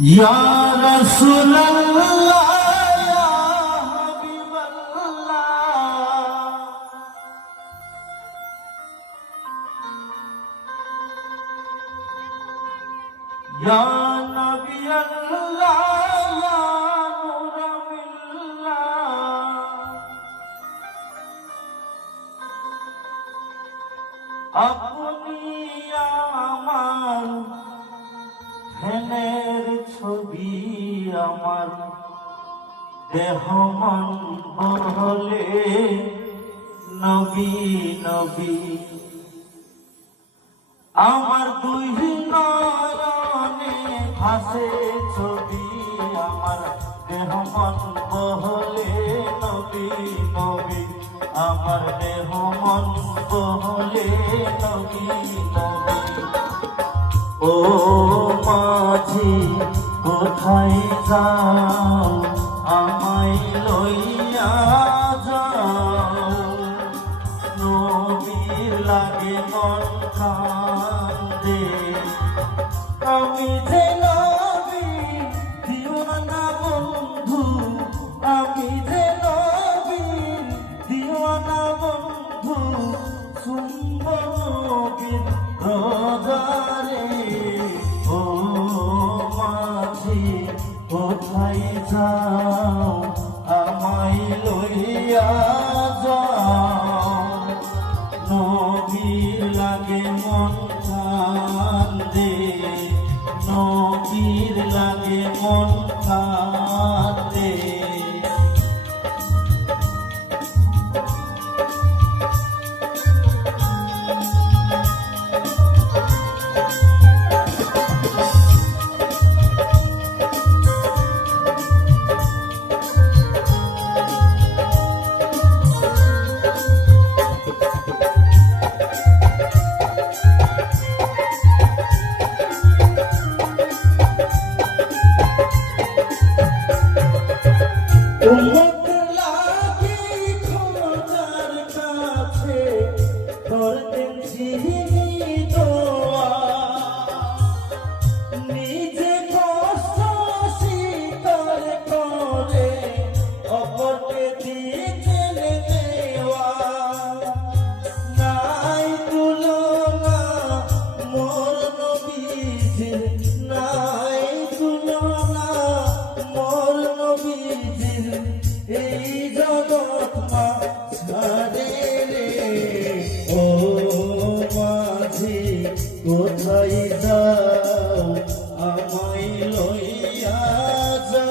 ইয়া রাসূলুল্লাহ ইয়া হাবিবাল্লাহ ইয়া নবিয়াল্লাহ ইয়া নূরাল্লাহ আপনি আমার ধ্যানের ছবি আমার দেহ মন বলে নবী নবী আমার দুই নয়নে ভাসে ছবি আমার দেহ মন বলে নবী নবী আমার দেহ মন বলে নবী নবী ও মাঝি কোথায় যাও আমায় লইয়া যাও নবীর লাগে মন কান্দে আমি যে নবী দিওয়ানা বন্ধু আমি যে নবী দিওয়ানা বন্ধু শুনব নবীর রোজারে ও মাঝি কোথায় যাও আমায় লইয়া যাও নবীর লাগে মন কান্দে নবীর লাগে মন কান্দে উম্মত লাগি খোদার কাছে করতেন যিনি দোয়া নিজে কষ্ট স্বীকার করে অপরকে দিতেন দেওয়া নাই তুলনা মোর নবীজির নাই তুলনা মোর নবীজির এই জগৎ মাঝারে রে ও মাঝি কোথায় যাও আমায় লই